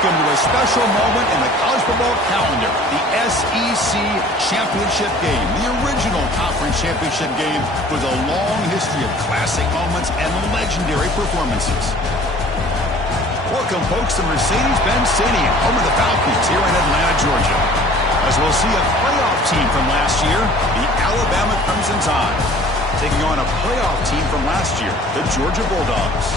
Welcome to a special moment in the college football calendar, the SEC Championship Game, the original conference championship game with a long history of classic moments and legendary performances. Welcome, folks, to Mercedes-Benz Stadium, home of the Falcons here in Atlanta, Georgia. As we'll see a playoff team from last year, the Alabama Crimson Tide, taking on a playoff team from last year, the Georgia Bulldogs.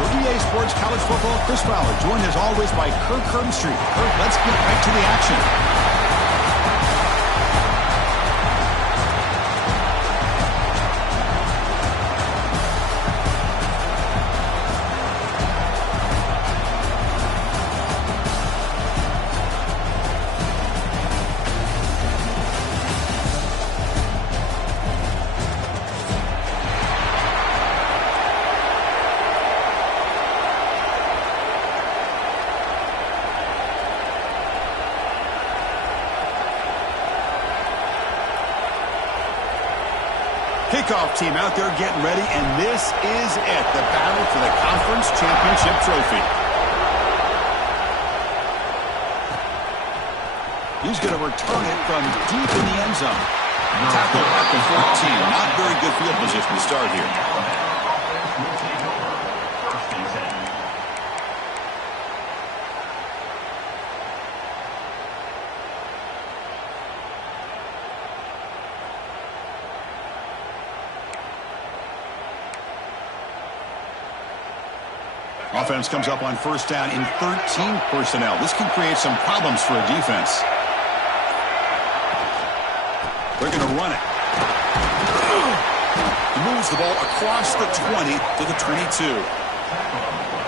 For EA Sports College Football, Chris Fowler, joined as always by Kirk Herbstreit. Kirk, let's get right to the action. Kickoff team out there getting ready, and this is it, the battle for the conference championship trophy. He's going to return it from deep in the end zone. Tackle at the 14. Not very good field position to start here. Offense comes up on first down in 13 personnel. This can create some problems for a defense. They're going to run it. He moves the ball across the 20 to the 22.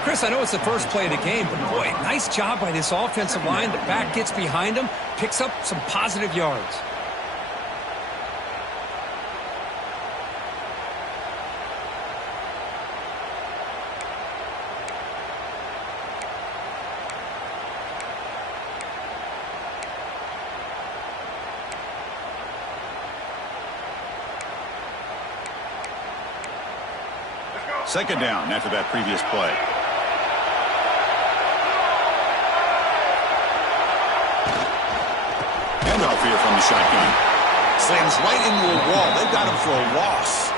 Chris, I know it's the first play of the game, but boy, nice job by this offensive line. The back gets behind him, picks up some positive yards. Second down after that previous play. Handoff here from the shotgun. Slams right into a wall. They've got him for a loss.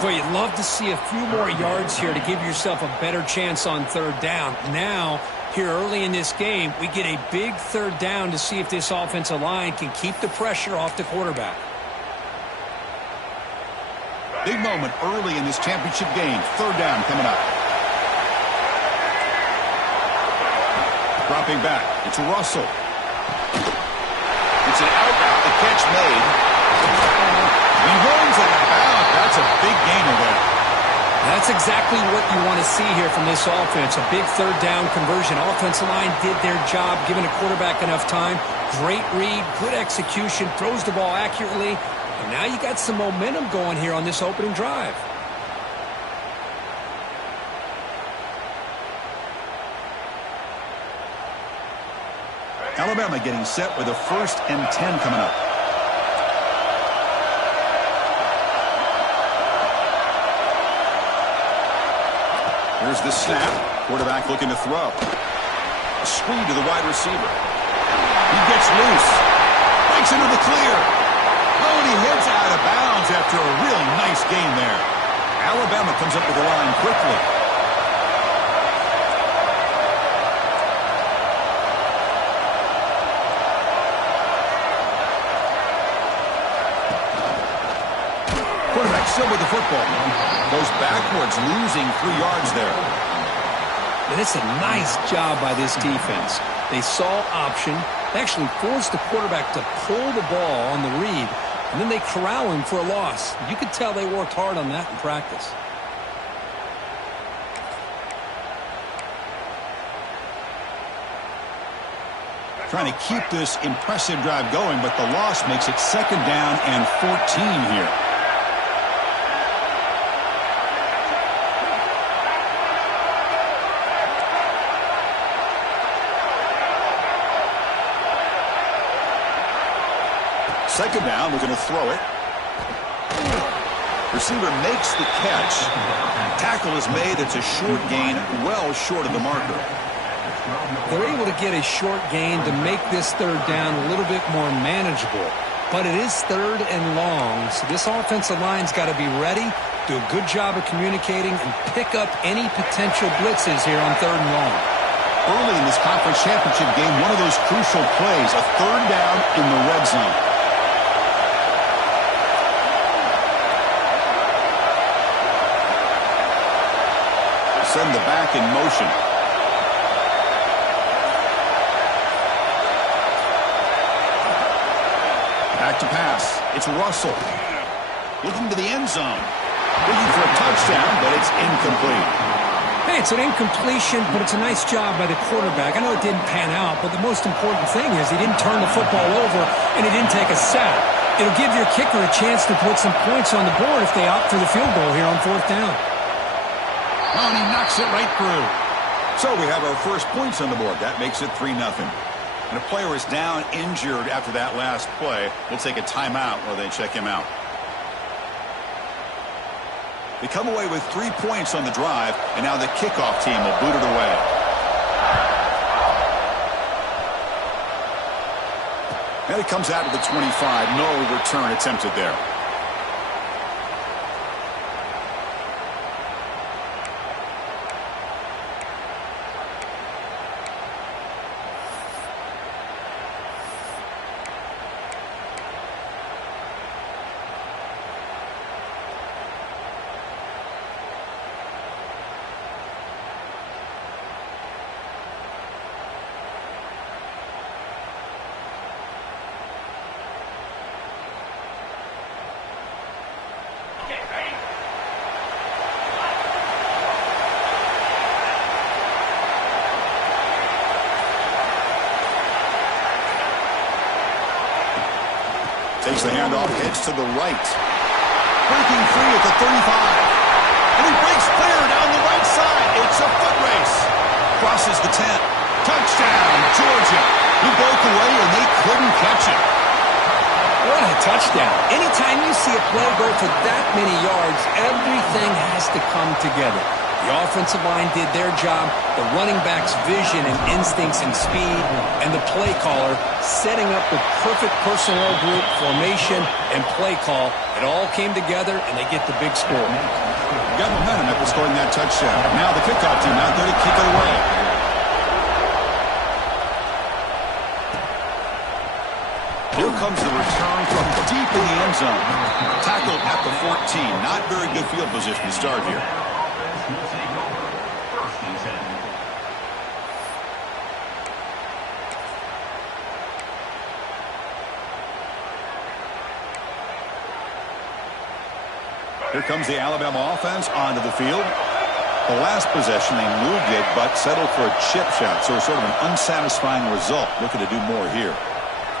Boy, you'd love to see a few more yards here to give yourself a better chance on third down. Now, here early in this game, we get a big third down to see if this offensive line can keep the pressure off the quarterback. Big moment early in this championship game. Third down coming up. Dropping back. It's Russell. It's an out route. The catch made. He runs out of bounds. That's a big gainer there. That's exactly what you want to see here from this offense. A big third down conversion. Offensive line did their job, giving the quarterback enough time. Great read, good execution, throws the ball accurately. And now you got some momentum going here on this opening drive. Alabama getting set with a 1st and 10 coming up. Here's the snap. Quarterback looking to throw. A screen to the wide receiver. He gets loose. Breaks into the clear. Oh, and he hits out of bounds after a real nice gain there. Alabama comes up with the line quickly. Quarterback still with the football. Goes backwards, losing 3 yards there. And it's a nice job by this defense. They saw option. They actually forced the quarterback to pull the ball on the read. And then they corral him for a loss. You could tell they worked hard on that in practice. Trying to keep this impressive drive going, but the loss makes it 2nd down and 14 here. Second down, we're going to throw it. Receiver makes the catch. Tackle is made. It's a short gain, well short of the marker. They're able to get a short gain to make this third down a little bit more manageable. But it is third and long, so this offensive line's got to be ready, do a good job of communicating, and pick up any potential blitzes here on third and long. Early in this conference championship game, one of those crucial plays, a third down in the red zone. Send the back in motion. Back to pass. It's Russell. Looking to the end zone. Looking for a touchdown, but it's incomplete. Hey, it's an incompletion, but it's a nice job by the quarterback. I know it didn't pan out, but the most important thing is he didn't turn the football over and he didn't take a sack. It'll give your kicker a chance to put some points on the board if they opt for the field goal here on fourth down. Oh, and he knocks it right through. So we have our first points on the board. That makes it 3-0. And a player is down injured after that last play. We'll take a timeout while they check him out. They come away with 3 points on the drive, and now the kickoff team will boot it away. And it comes out to the 25. No return attempted there. Takes the handoff, heads to the right. Breaking free at the 35. And he breaks clear down the right side. It's a foot race. Crosses the 10. Touchdown, Georgia. He broke away and they couldn't catch him. What a touchdown. Anytime you see a play go for that many yards, everything has to come together. The offensive line did their job, the running back's vision and instincts and speed, and the play caller setting up the perfect personnel group, formation, and play call. It all came together, and they get the big score. Got momentum after scoring that touchdown. Now the kickoff team out there to kick it away. Here comes the return from deep in the end zone. Tackled at the 14. Not very good field position to start here. Here comes the Alabama offense onto the field. The last possession, they moved it, but settled for a chip shot, so sort of an unsatisfying result. Looking to do more here.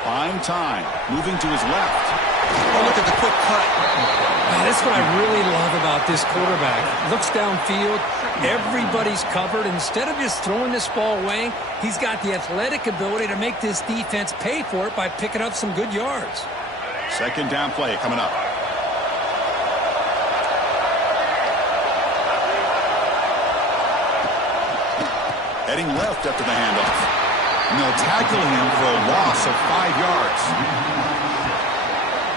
Fine time. Moving to his left. Oh, look at the quick cut. That's what I really love about this quarterback. Looks downfield. Everybody's covered. Instead of just throwing this ball away, he's got the athletic ability to make this defense pay for it by picking up some good yards. Second down play coming up. Heading left after the handoff. And they'll tackle him for a loss of 5 yards.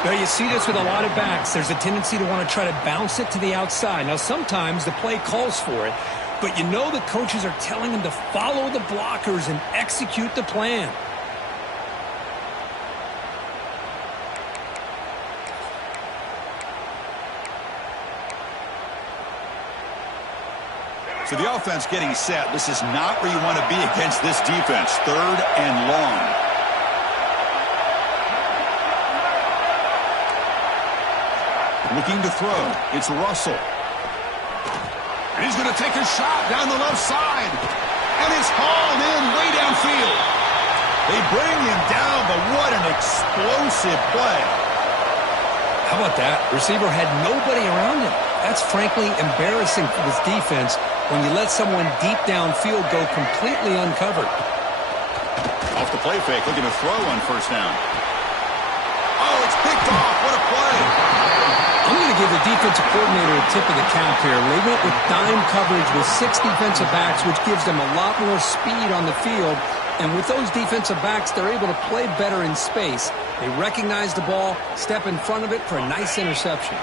Now, you see this with a lot of backs. There's a tendency to want to try to bounce it to the outside. Now, sometimes the play calls for it, but you know the coaches are telling them to follow the blockers and execute the plan. So the offense getting set. This is not where you want to be against this defense. Third and long. Looking to throw. It's Russell. And he's going to take a shot down the left side. And it's hauled in way downfield. They bring him down, but what an explosive play. How about that? Receiver had nobody around him. That's frankly embarrassing for this defense when you let someone deep downfield go completely uncovered. Off the play fake, looking to throw on first down. Oh, it's picked off. What a play. I'm going to give the defensive coordinator a tip of the cap here. Leaving it with dime coverage with 6 defensive backs, which gives them a lot more speed on the field. And with those defensive backs, they're able to play better in space. They recognize the ball, step in front of it for a nice interception.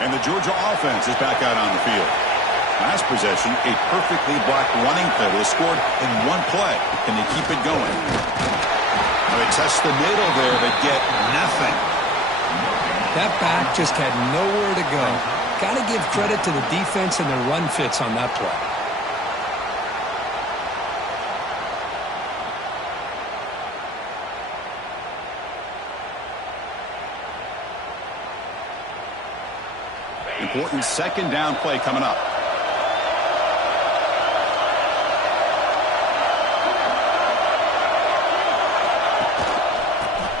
And the Georgia offense is back out on the field. Last possession, a perfectly blocked running play that was scored in one play. Can they keep it going? Now they test the middle there, but get nothing. That back just had nowhere to go. Got to give credit to the defense and their run fits on that play. Important second down play coming up.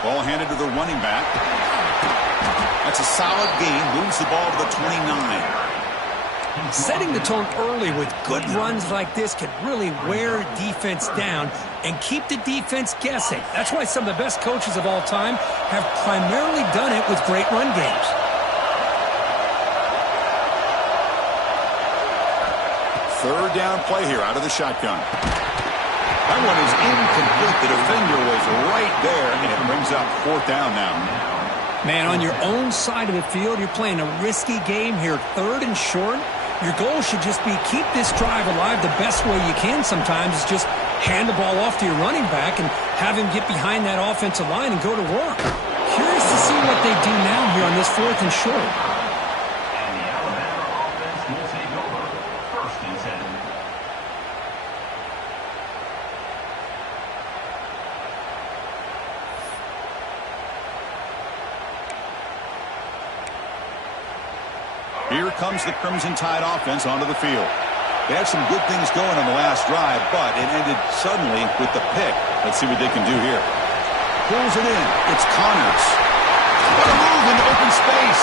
Ball handed to the running back. That's a solid gain. Moves the ball to the 29. Setting the tone early with good runs like this can really wear defense down and keep the defense guessing. That's why some of the best coaches of all time have primarily done it with great run games. Third down play here out of the shotgun. That one is incomplete. The defender was right there, and it brings up 4th down now. Man, on your own side of the field, you're playing a risky game here. 3rd and short. Your goal should just be keep this drive alive the best way you can sometimes is just hand the ball off to your running back and have him get behind that offensive line and go to work. Curious to see what they do now here on this 4th and short. Here comes the Crimson Tide offense onto the field. They had some good things going on the last drive, but it ended suddenly with the pick. Let's see what they can do here. Pulls it in. It's Connors. What a move into open space.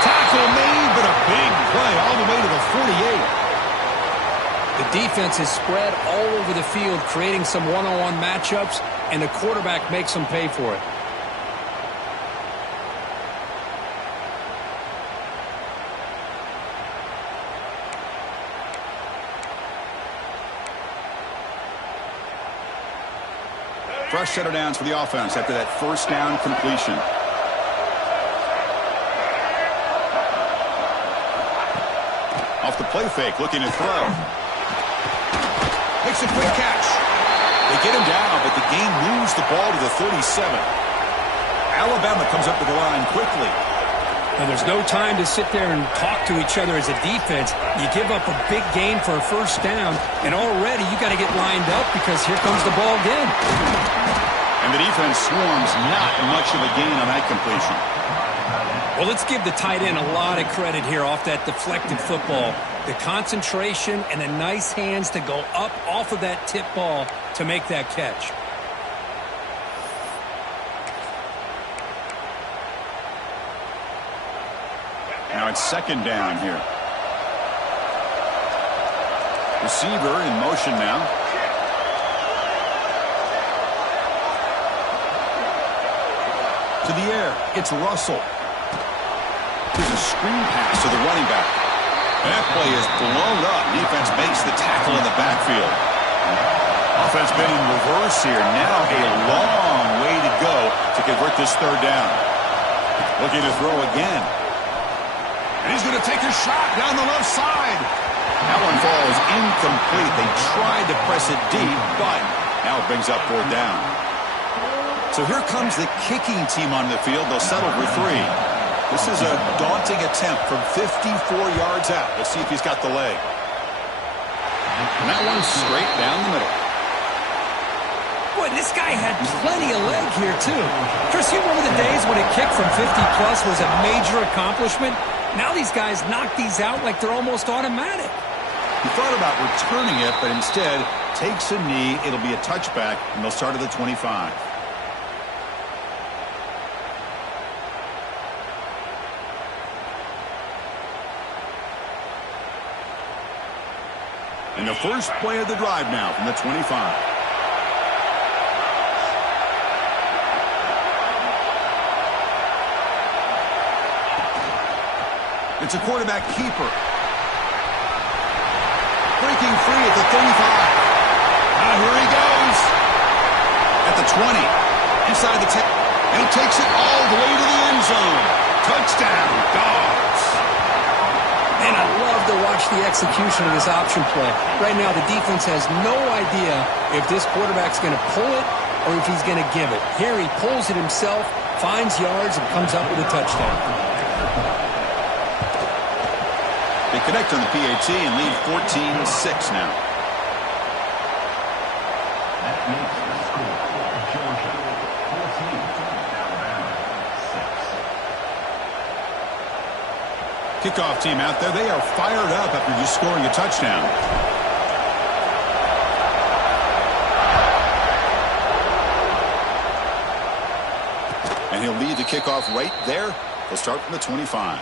Tackle made, but a big play all the way to the 48. The defense is spread all over the field, creating some one-on-one matchups, and the quarterback makes them pay for it. Fresh set of downs for the offense after that first down completion. Off the play fake, looking to throw. Makes a quick catch. They get him down, but the game moves the ball to the 37. Alabama comes up to the line quickly. And there's no time to sit there and talk to each other as a defense. You give up a big gain for a first down, and already you got to get lined up because here comes the ball again. And the defense swarms, not much of a gain on that completion. Well, let's give the tight end a lot of credit here off that deflected football. The concentration and the nice hands to go up off of that tip ball to make that catch. Now it's second down here. Receiver in motion now. To the air, it's Russell. Here's a screen pass to the running back. That play is blown up. Defense makes the tackle in the backfield. Offense been in reverse here. Now a long way to go to convert this third down. Looking to throw again. And he's going to take a shot down the left side. That one falls incomplete. They tried to press it deep, but now it brings up 4th down. So here comes the kicking team on the field. They'll settle for 3. This is a daunting attempt from 54 yards out. Let's see if he's got the leg. And that one's straight down the middle. Boy, this guy had plenty of leg here, too. Chris, you remember the days when a kick from 50-plus was a major accomplishment? Now these guys knock these out like they're almost automatic. He thought about returning it, but instead takes a knee. It'll be a touchback, and they'll start at the 25. And the first play of the drive now from the 25. It's a quarterback keeper. Breaking free at the 35. Here he goes. At the 20. Inside the 10. And he takes it all the way to the end zone. Touchdown, Dogs. And I love to watch the execution of this option play. Right now, the defense has no idea if this quarterback's going to pull it or if he's going to give it. Here he pulls it himself, finds yards, and comes up with a touchdown. They connect on the PAT and lead 14-6 now. That makes the score Georgia 14, Alabama 6. Kickoff team out there. They are fired up after just scoring a touchdown. And he'll lead the kickoff right there. They'll start from the 25.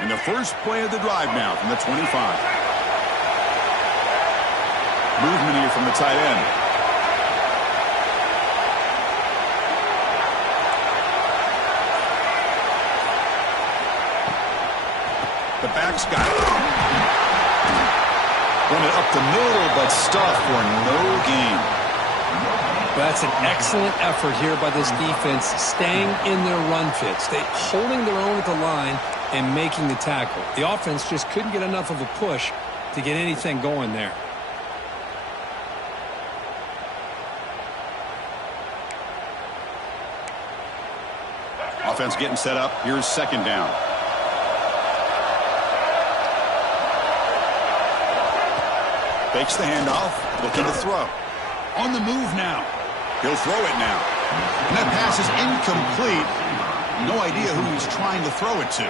And the first play of the drive now from the 25. Movement here from the tight end. The back's got it. Run it up the middle, but stuffed for no gain. That's an excellent effort here by this defense, staying in their run fits. They holding their own at the line and making the tackle. The offense just couldn't get enough of a push to get anything going there. Offense getting set up. Here's second down. Fakes the handoff. Looking to throw. On the move now. He'll throw it now. And that pass is incomplete. No idea who he's trying to throw it to.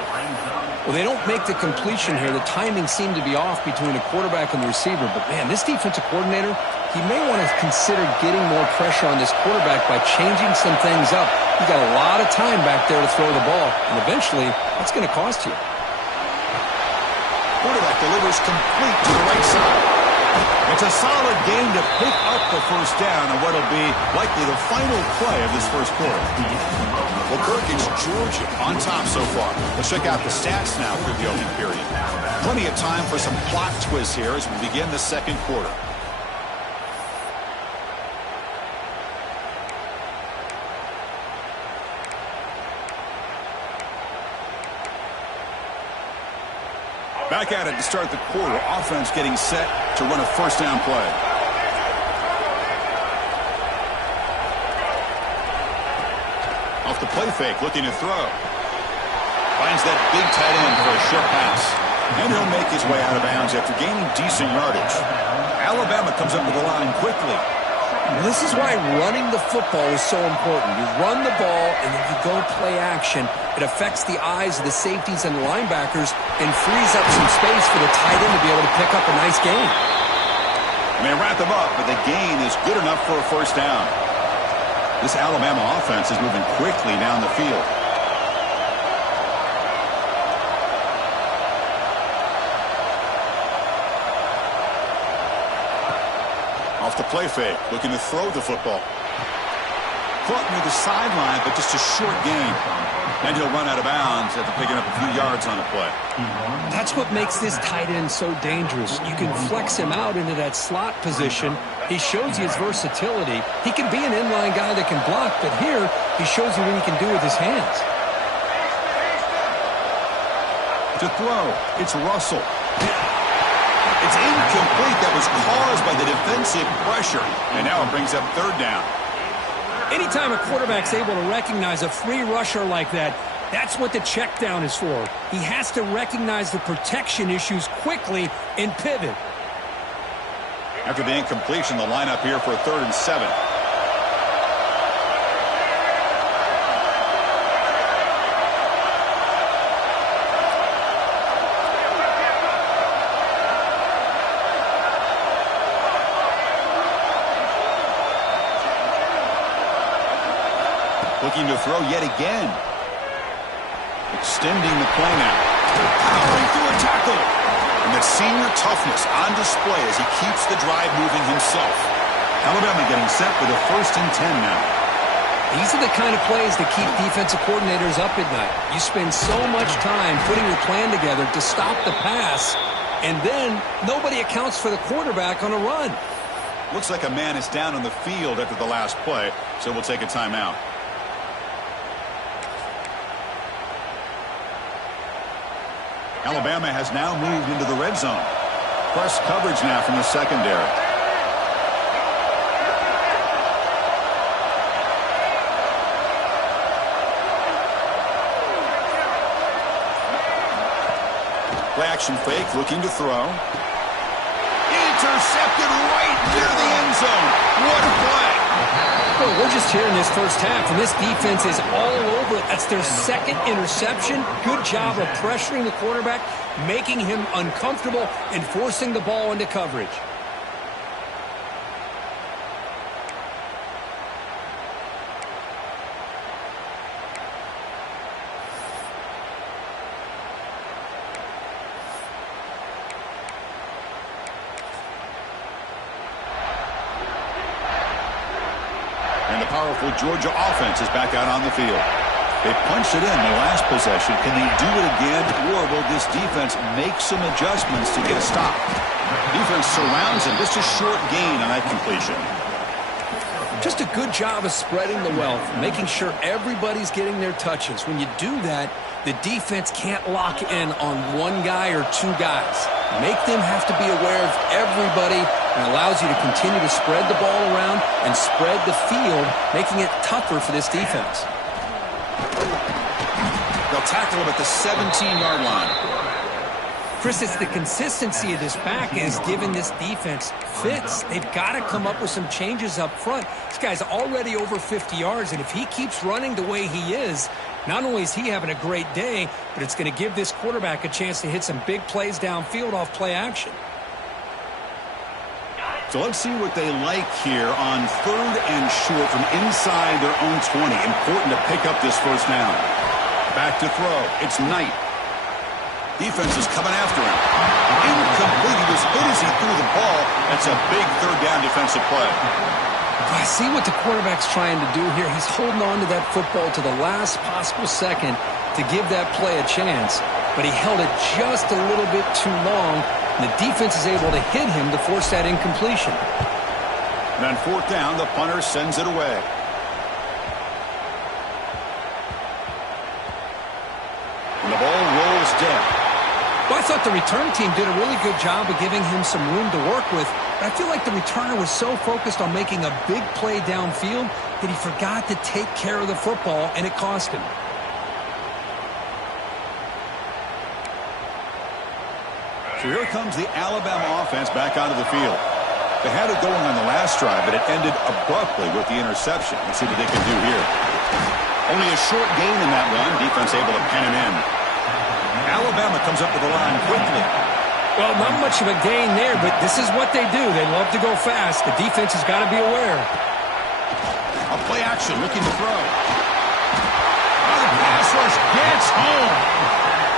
Well, they don't make the completion here. The timing seemed to be off between the quarterback and the receiver. But, man, this defensive coordinator, he may want to consider getting more pressure on this quarterback by changing some things up. He's got a lot of time back there to throw the ball. And eventually, that's going to cost you. Quarterback delivers complete to the right side. It's a solid game to pick up the first down on what will be likely the final play of this first quarter. Well, Kirk, it's Georgia on top so far. Let's check out the stats now for the opening period. Plenty of time for some plot twists here as we begin the second quarter. Back at it to start the quarter. Offense getting set to run a first down play. Off the play fake, looking to throw. Finds that big tight end for a short pass. And he'll make his way out of bounds after gaining decent yardage. Alabama comes up to the line quickly. This is why running the football is so important. You run the ball, and then you go play action. It affects the eyes of the safeties and linebackers and frees up some space for the tight end to be able to pick up a nice gain. And they wrap them up, but the gain is good enough for a first down. This Alabama offense is moving quickly down the field. Off the play fake, looking to throw the football. Caught near the sideline, but just a short gain. And he'll run out of bounds after picking up a few yards on the play. That's what makes this tight end so dangerous. You can flex him out into that slot position. He shows you his versatility. He can be an inline guy that can block, but here he shows you what he can do with his hands. To throw, it's Russell. It's incomplete. That was caused by the defensive pressure. And now it brings up third down. Anytime a quarterback's able to recognize a free rusher like that, that's what the check down is for. He has to recognize the protection issues quickly and pivot. After the incompletion, the lineup here for a 3rd and 7. Looking to throw yet again. Extending the play now. Powering through a tackle. And that senior toughness on display as he keeps the drive moving himself. Alabama getting set for the 1st and 10 now. These are the kind of plays that keep defensive coordinators up at night. You spend so much time putting your plan together to stop the pass, and then nobody accounts for the quarterback on a run. Looks like a man is down on the field after the last play, so we'll take a timeout. Alabama has now moved into the red zone. Press coverage now from the secondary. Play action fake, looking to throw. Intercepted right near the end zone. What a play. Well, we're just here in this first half, and this defense is all over it. That's their 2nd interception. Good job of pressuring the quarterback, making him uncomfortable, and forcing the ball into coverage. And the powerful Georgia offense is back out on the field. They punched it in the last possession. Can they do it again, or will this defense make some adjustments to get a stop? Defense surrounds him. Just a short gain on that completion. Just a good job of spreading the wealth, making sure everybody's getting their touches. When you do that, the defense can't lock in on one guy or two guys. Make them have to be aware of everybody, and allows you to continue to spread the ball around and spread the field, making it tougher for this defense. They'll tackle him at the 17-yard line. Chris, it's the consistency of this back is giving this defense fits. They've got to come up with some changes up front. This guy's already over 50 yards, and if he keeps running the way he is, not only is he having a great day, but it's going to give this quarterback a chance to hit some big plays downfield off play action. So let's see what they like here on 3rd and short from inside their own 20. Important to pick up this first down. Back to throw. It's Knight. Defense is coming after him. Incomplete. He was hit as he threw the ball. That's a big 3rd down defensive play. I see what the quarterback's trying to do here. He's holding on to that football to the last possible second to give that play a chance. But he held it just a little bit too long, and the defense is able to hit him to force that incompletion. And on 4th down, the punter sends it away. And the ball rolls dead. Well, I thought the return team did a really good job of giving him some room to work with, but I feel like the returner was so focused on making a big play downfield that he forgot to take care of the football, and it cost him. So here comes the Alabama offense back onto the field. They had it going on the last drive, but it ended abruptly with the interception. Let's see what they can do here. Only a short gain in that run. Defense able to pen him in. Alabama comes up to the line quickly. Well, not much of a gain there, but this is what they do. They love to go fast. The defense has got to be aware. A play action, looking to throw. Oh, the pass rush gets home.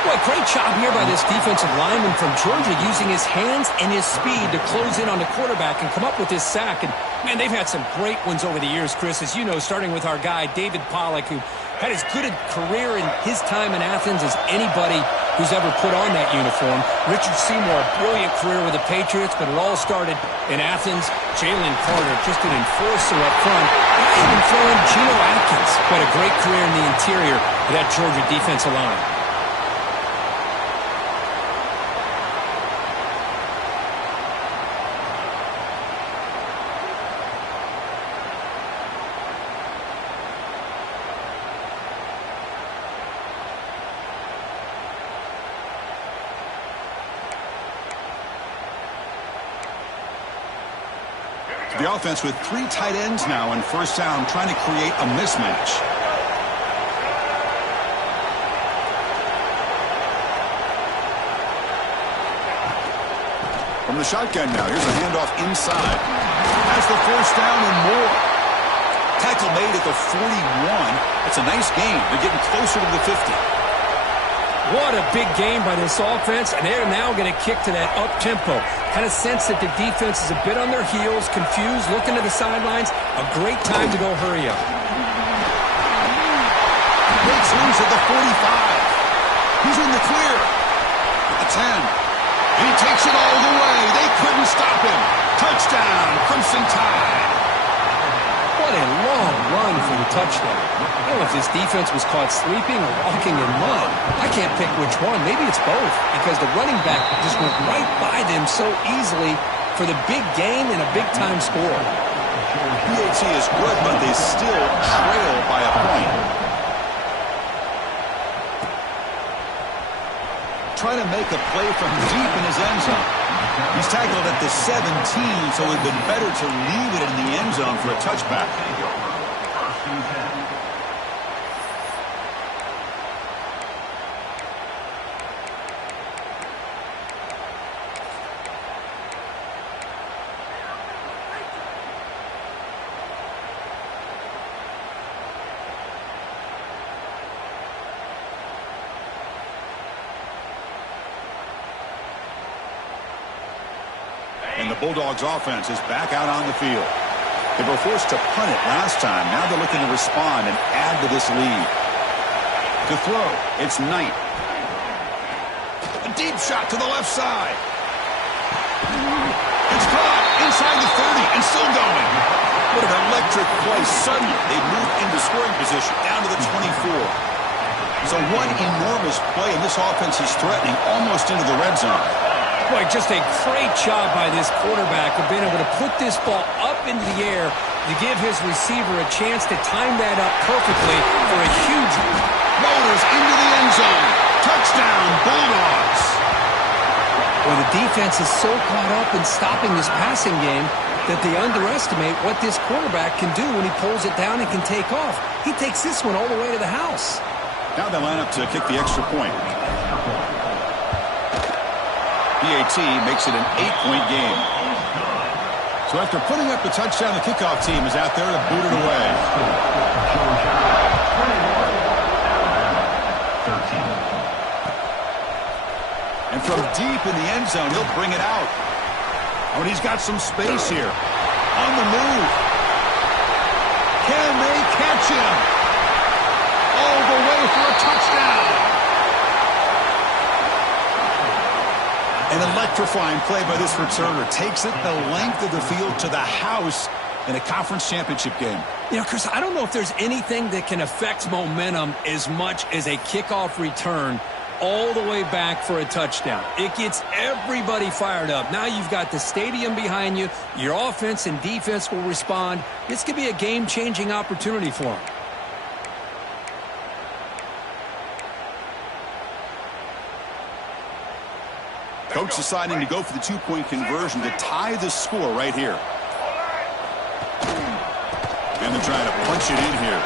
Boy, great job here by this defensive lineman from Georgia, using his hands and his speed to close in on the quarterback and come up with this sack. And, man, they've had some great ones over the years, Chris, as you know, starting with our guy, David Pollock, who had as good a career in his time in Athens as anybody who's ever put on that uniform. Richard Seymour, a brilliant career with the Patriots, but it all started in Athens. Jalen Carter, just an enforcer up front. And even throw in Geno Atkins, who had a great career in the interior of that Georgia defensive line. The offense with 3 tight ends now in first down, trying to create a mismatch. From the shotgun now, here's a handoff inside. Has the first down and more. Tackle made at the 41. That's a nice gain. They're getting closer to the 50. What a big game by this offense, and they're now going to kick to that up-tempo. Kind of sense that the defense is a bit on their heels, confused, looking to the sidelines. A great time to go hurry up. Breaks loose at the 45. He's in the clear. At the 10. And he takes it all the way. They couldn't stop him. Touchdown, Crimson Tide. What a long run for the touchdown. I don't know if this defense was caught sleeping or walking in mud. I can't pick which one. Maybe it's both, because the running back just went right by them so easily for the big gain and a big-time score. PAT is good, but they still trail by a point. Trying to make a play from deep in his end zone. He's tackled at the 17, so it would have been better to leave it in the end zone for a touchback. And the Bulldogs offense is back out on the field. They were forced to punt it last time. Now they're looking to respond and add to this lead. To throw, it's Knight. A deep shot to the left side. It's caught inside the 30 and still going. What an electric play. Suddenly they move into scoring position down to the 24. So one enormous play, and this offense is threatening almost into the red zone. Boy, just a great job by this quarterback of being able to put this ball up into the air to give his receiver a chance to time that up perfectly for a huge... Motors into the end zone. Touchdown, Bulldogs. Well, the defense is so caught up in stopping this passing game that they underestimate what this quarterback can do when he pulls it down and can take off. He takes this one all the way to the house. Now they line up to kick the extra point. PAT makes it an 8-point game. So after putting up the touchdown, the kickoff team is out there to boot it away. And from deep in the end zone, he'll bring it out. Oh, and he's got some space here. On the move. Can they catch him? All the way for a touchdown. An electrifying play by this returner. Takes it the length of the field to the house in a conference championship game. You know, Chris, I don't know if there's anything that can affect momentum as much as a kickoff return all the way back for a touchdown. It gets everybody fired up. Now you've got the stadium behind you. Your offense and defense will respond. This could be a game-changing opportunity for them. Coach deciding to go for the two-point conversion to tie the score right here. And they're trying to punch it in here.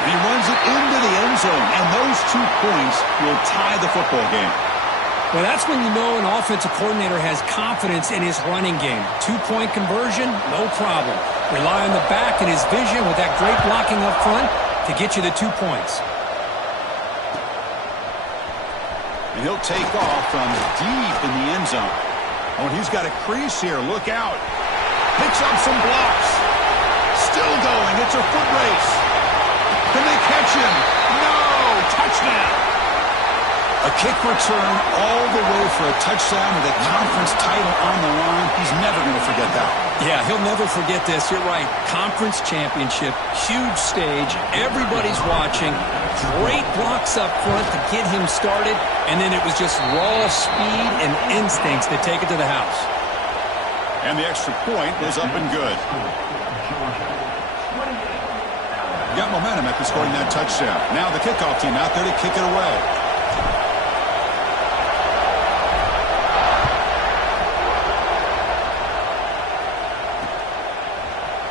He runs it into the end zone, and those 2 points will tie the football game. Well, that's when you know an offensive coordinator has confidence in his running game. Two-point conversion, no problem. Rely on the back and his vision with that great blocking up front to get you the 2 points. And he'll take off from deep in the end zone. Oh, and he's got a crease here. Look out. Picks up some blocks. Still going. It's a foot race. Can they catch him? No! Touchdown! A kick return all the way for a touchdown with a conference title on the line. He's never going to forget that. Yeah, he'll never forget this. You're right. Conference championship, huge stage. Everybody's watching. Great blocks up front to get him started. And then it was just raw speed and instincts that take it to the house. And the extra point is up and good. Got momentum after scoring that touchdown. Now the kickoff team out there to kick it away.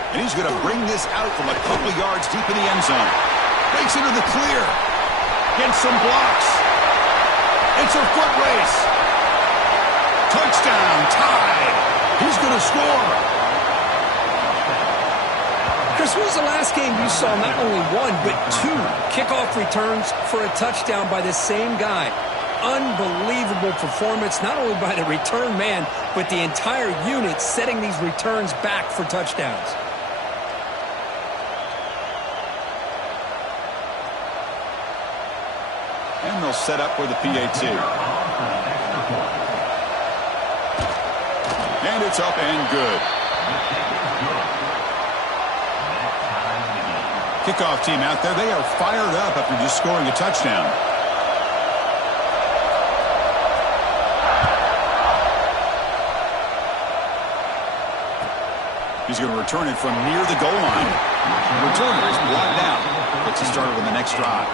And he's going to bring this out from a couple yards deep in the end zone. Breaks into the clear. Gets some blocks. It's a foot race. Touchdown, tied. He's going to score. Chris, when was the last game you saw not only one, but two kickoff returns for a touchdown by the same guy? unbelievable performance, not only by the return man, but the entire unit setting these returns back for touchdowns. And they'll set up for the PAT. And it's up and good. Kickoff team out there. They are fired up after just scoring a touchdown. He's going to return it from near the goal line. The returner is blocked out. Gets us started on the next drive.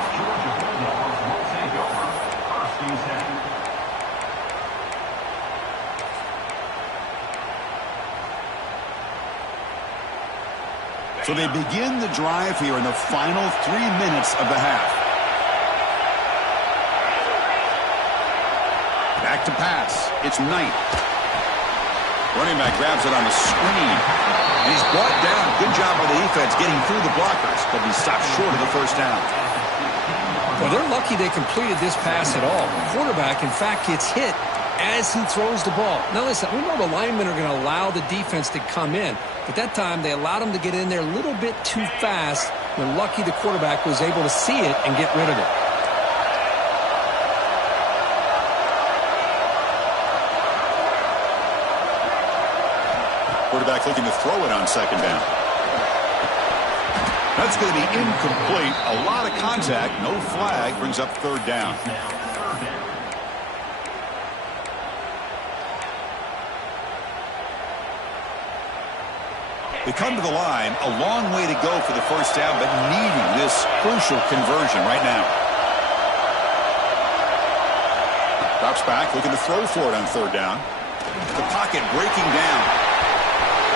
So they begin the drive here in the final 3 minutes of the half. Back to pass. It's Knight. Running back grabs it on the screen. And he's brought down. Good job by the defense getting through the blockers, but he stopped short of the first down. Well, they're lucky they completed this pass at all. The quarterback, in fact, gets hit as he throws the ball. Now, listen, we know the linemen are going to allow the defense to come in, but that time they allowed him to get in there a little bit too fast. They're lucky the quarterback was able to see it and get rid of it. Quarterback looking to throw it on second down. That's going to be incomplete. A lot of contact. No flag. Brings up third down. They come to the line, a long way to go for the first down, but needing this crucial conversion right now. Drops back, looking to throw for it on third down. The pocket breaking down.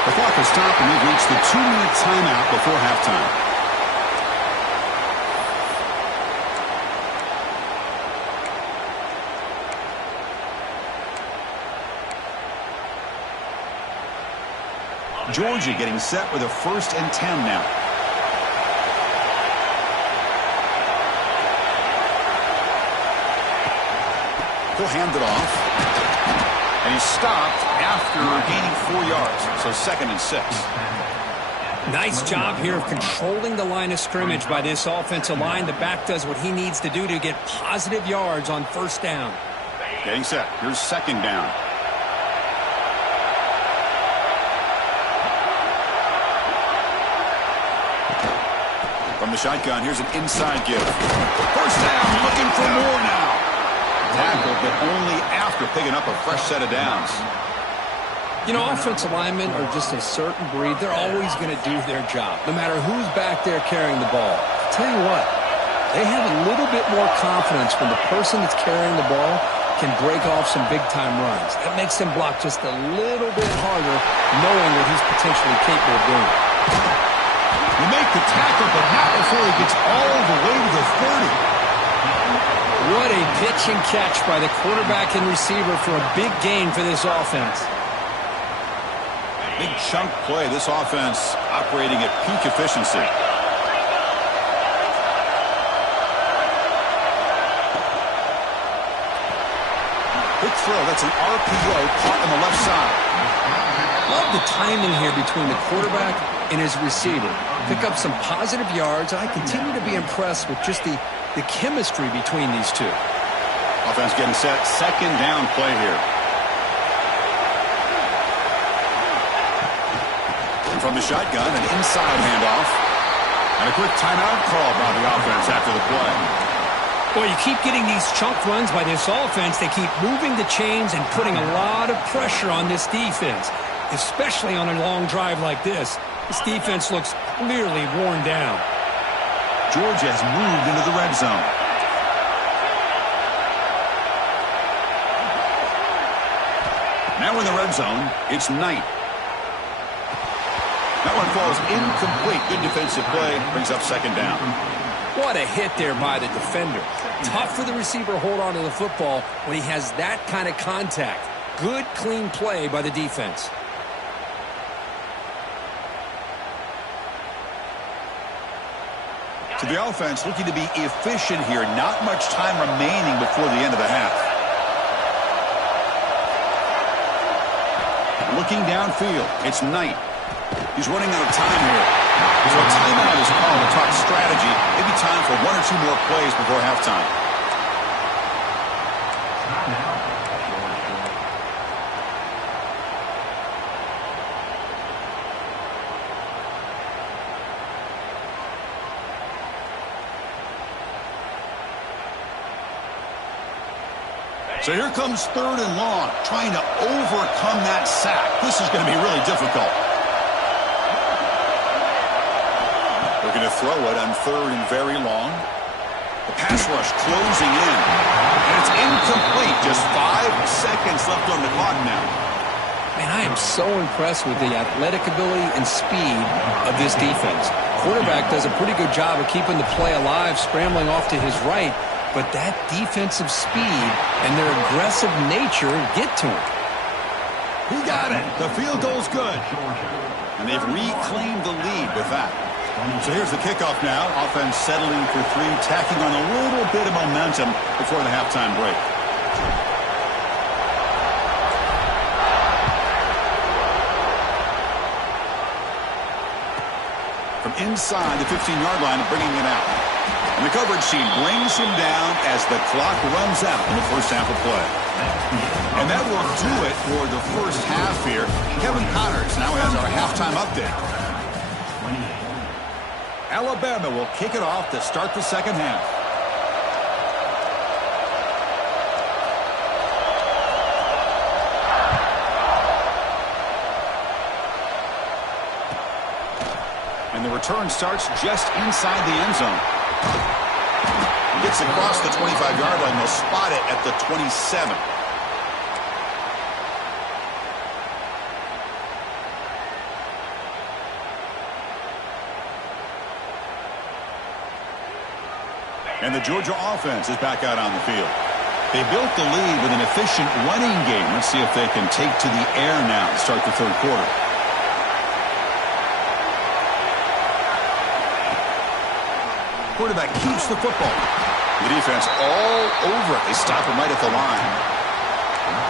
The clock has stopped, and we've reached the 2-minute timeout before halftime. Georgia getting set with a 1st and 10 now. He'll hand it off. And he's stopped after gaining 4 yards. So 2nd and 6. Nice job here of controlling the line of scrimmage by this offensive line. The back does what he needs to do to get positive yards on first down. Getting set. Here's 2nd down. From the shotgun, here's an inside give. First down, looking for more now. Tackle, but only after picking up a fresh set of downs. You know, offensive linemen are just a certain breed. They're always going to do their job, no matter who's back there carrying the ball. I'll tell you what, they have a little bit more confidence when the person that's carrying the ball can break off some big-time runs. That makes them block just a little bit harder, knowing what he's potentially capable of doing. You make the tackle, but not before he gets all the way to the 30. What a pitch and catch by the quarterback and receiver for a big gain for this offense. Big chunk play. This offense operating at peak efficiency. Quick throw. That's an RPO caught on the left side. Love the timing here between the quarterback and his receiver. Pick up some positive yards. I continue to be impressed with just the chemistry between these two. Offense getting set. 2nd down play here. And from the shotgun, an inside handoff. And a quick timeout call by the offense after the play. Boy, you keep getting these chunk runs by this offense. They keep moving the chains and putting a lot of pressure on this defense, especially on a long drive like this. This defense looks clearly worn down. Georgia has moved into the red zone. Now in the red zone, it's Knight. That one falls incomplete. Good defensive play. Brings up 2nd down. What a hit there by the defender. Tough for the receiver to hold on to the football when he has that kind of contact. Good, clean play by the defense. So the offense looking to be efficient here. Not much time remaining before the end of the half. Looking downfield, it's Knight. He's running out of time here. So a timeout is called to talk strategy. Maybe time for 1 or 2 more plays before halftime. So here comes 3rd and long, trying to overcome that sack. This is going to be really difficult. They're going to throw it on 3rd and very long. The pass rush closing in. And it's incomplete. Just 5 seconds left on the clock now. Man, I am so impressed with the athletic ability and speed of this defense. Quarterback does a pretty good job of keeping the play alive, scrambling off to his right. But that defensive speed and their aggressive nature get to him. He got it. The field goal's good. And they've reclaimed the lead with that. So here's the kickoff now. Offense settling for 3, tacking on a little bit of momentum before the halftime break. From inside the 15-yard line, bringing it out. And the coverage team brings him down as the clock runs out in the first half of play. And that will do it for the first half here. Kevin Connors now has our halftime update. Alabama will kick it off to start the second half. And the return starts just inside the end zone. Gets across the 25-yard line. They'll spot it at the 27. And the Georgia offense is back out on the field. They built the lead with an efficient running game. Let's see if they can take to the air now to start the third quarter. Quarterback keeps the football. The defense all over it. They stop him right at the line.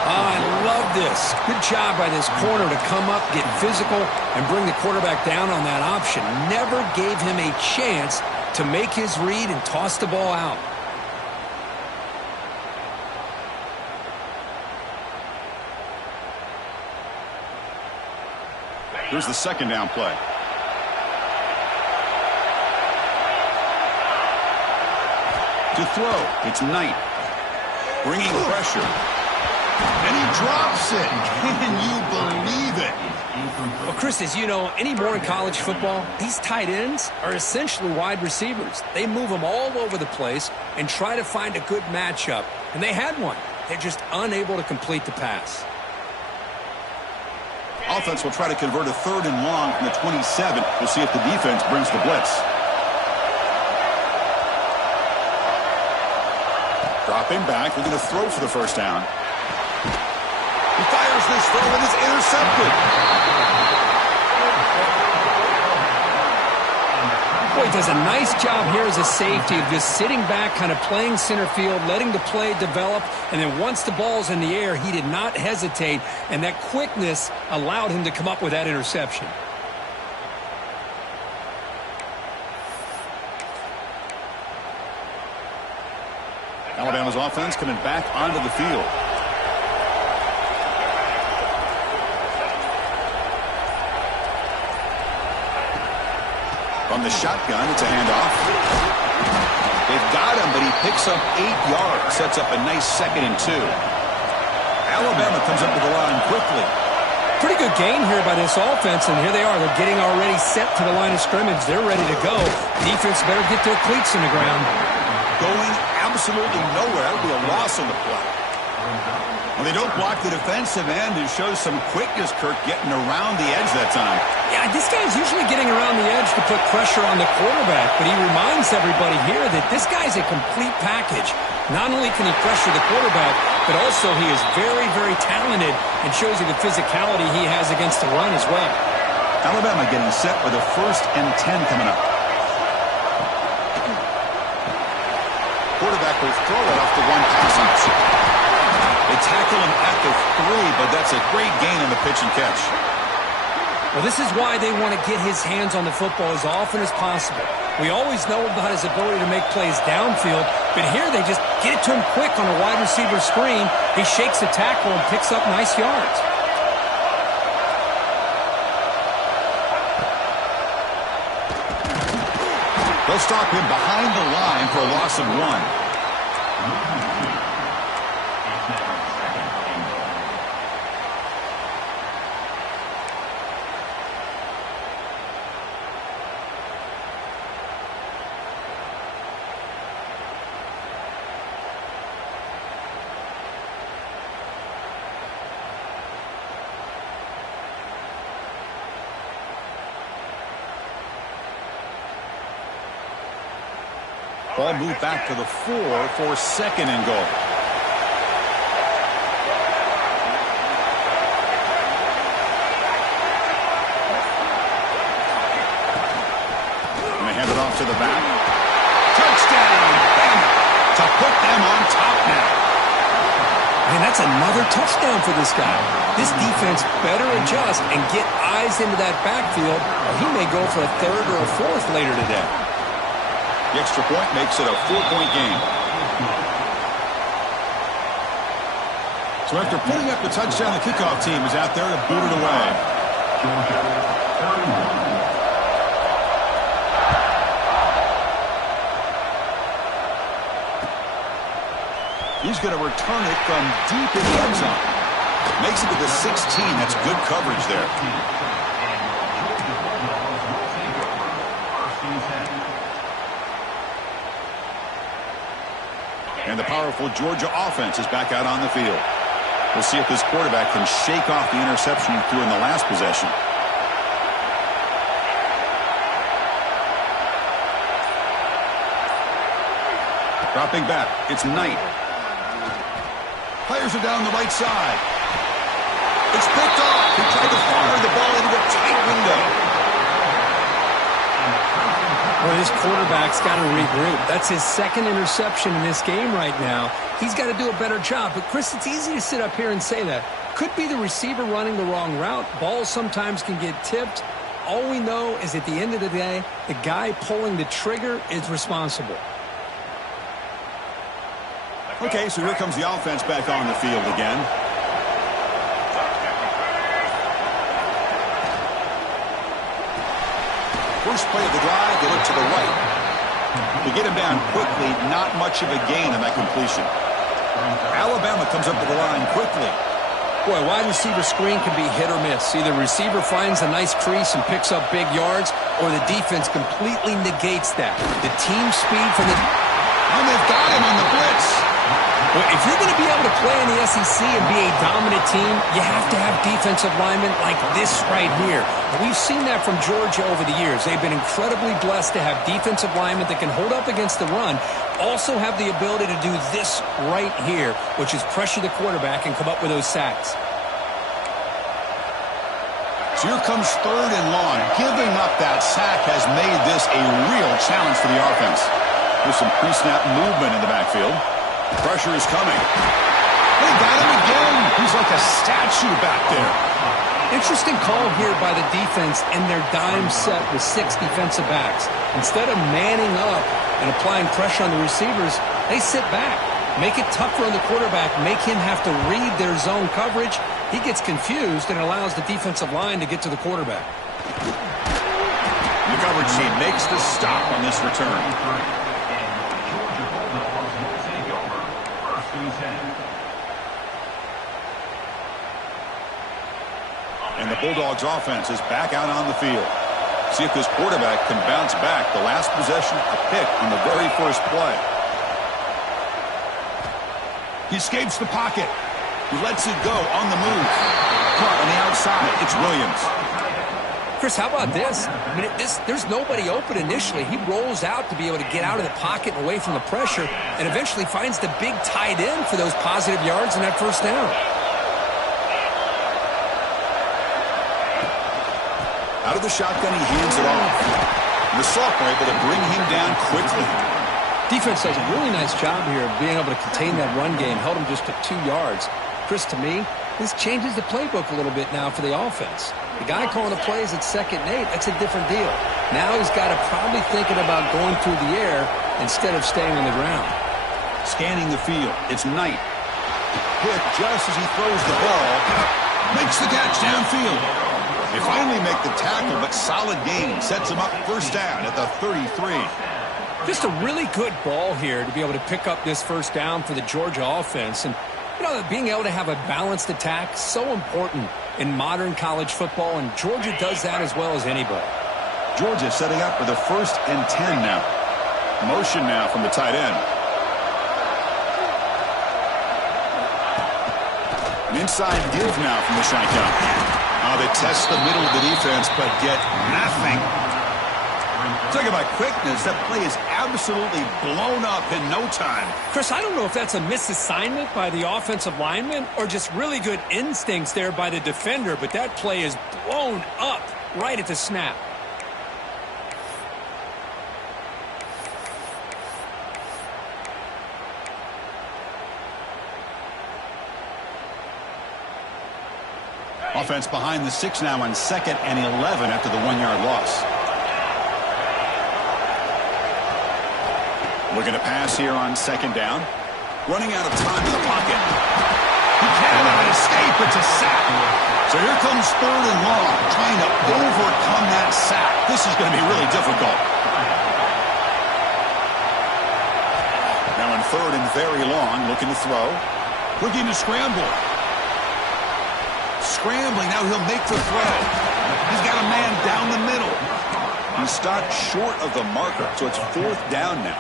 Oh, I love this. Good job by this corner to come up, get physical, and bring the quarterback down on that option. Never gave him a chance to make his read and toss the ball out. Here's the second down play. To throw, it's Knight. Bringing pressure. And he drops it. Can you believe it? Well, Chris, as you know, anymore in college football, these tight ends are essentially wide receivers. They move them all over the place and try to find a good matchup. And they had one. They're just unable to complete the pass. Offense will try to convert a 3rd and long from the 27. We'll see if the defense brings the blitz. Dropping back. We're going to throw for the first down. He fires this throw and it's intercepted. Boy, he does a nice job here as a safety of just sitting back, kind of playing center field, letting the play develop, and then once the ball's in the air, he did not hesitate, and that quickness allowed him to come up with that interception. Alabama's offense coming back onto the field. From the shotgun, it's a handoff. They've got him, but he picks up 8 yards. Sets up a nice 2nd and 2. Alabama comes up to the line quickly. Pretty good gain here by this offense, and here they are. They're getting already set to the line of scrimmage. They're ready to go. Defense better get their cleats in the ground. Going absolutely nowhere. That would be a loss on the play. Well, they don't block the defensive end and show some quickness, Kirk, getting around the edge that time. Yeah, this guy's usually getting around the edge to put pressure on the quarterback, but he reminds everybody here that this guy's a complete package. Not only can he pressure the quarterback, but also he is very, very talented and shows you the physicality he has against the run as well. Alabama getting set with a 1st and 10 coming up. He'll throw it off the one pass option. They tackle him at the 3, but that's a great gain on the pitch and catch. Well, this is why they want to get his hands on the football as often as possible. We always know about his ability to make plays downfield, but here they just get it to him quick on a wide receiver screen. He shakes the tackle and picks up nice yards. They'll stop him behind the line for a loss of 1. Ball moved back to the 4 for second and goal. Going to hand it off to the back. Touchdown! Bam! To put them on top now. Man, that's another touchdown for this guy. This defense better adjust and get eyes into that backfield, or he may go for a 3rd or a 4th later today. The extra point makes it a 4-point game. So after putting up the touchdown, the kickoff team is out there to boot it away. He's going to return it from deep in the end zone. Makes it to the 16. That's good coverage there. And the powerful Georgia offense is back out on the field. We'll see if this quarterback can shake off the interception he threw in the last possession. Dropping back, it's Knight. Players are down the right side. It's picked off. He tried to fire the ball into a tight window. Well, this quarterback's got to regroup. That's his 2nd interception in this game right now. He's got to do a better job. But, Chris, it's easy to sit up here and say that. Could be the receiver running the wrong route. Balls sometimes can get tipped. All we know is at the end of the day, the guy pulling the trigger is responsible. Okay, so here comes the offense back on the field again. First play of the drive, they look to the right. To get him down quickly, not much of a gain on that completion. Alabama comes up to the line quickly. Boy, wide receiver screen can be hit or miss. Either receiver finds a nice crease and picks up big yards, or the defense completely negates that. The team speed from the... And they've got him on the blitz. Well, if you're going to be able to play in the SEC and be a dominant team, you have to have defensive linemen like this right here. We've seen that from Georgia over the years. They've been incredibly blessed to have defensive linemen that can hold up against the run, also have the ability to do this right here, which is pressure the quarterback and come up with those sacks. So here comes 3rd and long. Giving up that sack has made this a real challenge for the offense. There's some pre-snap movement in the backfield. Pressure is coming. They got him again. He's like a statue back there. Interesting call here by the defense in their dime set with 6 defensive backs. Instead of manning up and applying pressure on the receivers, they sit back, make it tougher on the quarterback, make him have to read their zone coverage. He gets confused and allows the defensive line to get to the quarterback. The coverage team makes the stop on this return. And the Bulldogs offense is back out on the field. See if this quarterback can bounce back. The last possession, a pick on the very first play. He escapes the pocket. He lets it go on the move. Caught on the outside. It's Williams. Chris, how about this? I mean, there's nobody open initially. He rolls out to be able to get out of the pocket and away from the pressure and eventually finds the big tight end for those positive yards in that first down. Out of the shotgun, he hands it off. And the sophomore able to bring him down quickly. Defense does a really nice job here of being able to contain that run game, held them just to 2 yards. Chris, to me, this changes the playbook a little bit now for the offense. The guy calling the plays at 2nd and 8, that's a different deal. Now he's got to probably thinking about going through the air instead of staying on the ground. Scanning the field, it's Knight. Hit just as he throws the ball. Makes the catch downfield. They finally make the tackle, but solid gain sets him up first down at the 33. Just a really good ball here to be able to pick up this first down for the Georgia offense. And, you know, being able to have a balanced attack is so important in modern college football, and Georgia does that as well as anybody. Georgia setting up for the 1st and 10 now. Motion now from the tight end. An inside give now from the shotgun. They test the middle of the defense, but get nothing. Talk about quickness. That play is absolutely blown up in no time. Chris, I don't know if that's a misassignment by the offensive lineman or just really good instincts there by the defender, but that play is blown up right at the snap. Offense behind the 6 now on 2nd and 11 after the 1-yard loss. Looking to pass here on 2nd down. Running out of time in the pocket. He cannot escape. It's a sack. So here comes 3rd and long, trying to overcome that sack. This is going to be really difficult. Now in 3rd and very long, looking to throw. Looking to scramble. Scrambling, now he'll make the throw. He's got a man down the middle. He stopped short of the marker, so it's 4th down now.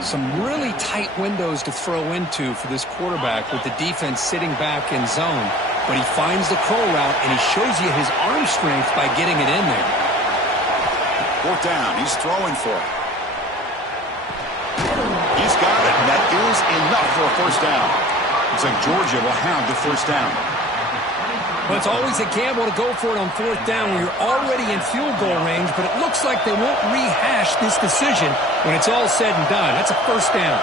Some really tight windows to throw into for this quarterback with the defense sitting back in zone. But he finds the curl route, and he shows you his arm strength by getting it in there. 4th down, he's throwing for it. He's got it, and that is enough for a 1st down. Looks like Georgia will have the 1st down. Well, it's always a gamble to go for it on 4th down when you're already in field goal range, but it looks like they won't rehash this decision when it's all said and done. That's a 1st down.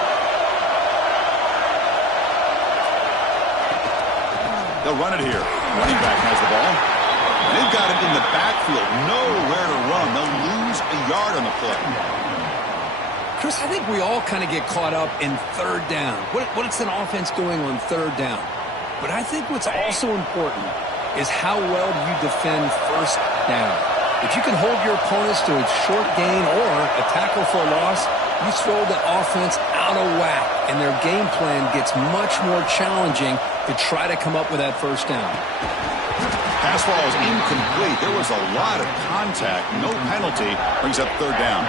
They'll run it here. Running back has the ball. They've got it in the backfield. Nowhere to run. They'll lose a yard on the play. Chris, I think we all kind of get caught up in 3rd down. What's an offense doing on 3rd down? But I think what's also important is how well do you defend 1st down. If you can hold your opponents to a short gain or a tackle for a loss, you throw the offense out of whack, and their game plan gets much more challenging to try to come up with that 1st down. Pass ball is incomplete. There was a lot of contact. No penalty. Brings up 3rd down.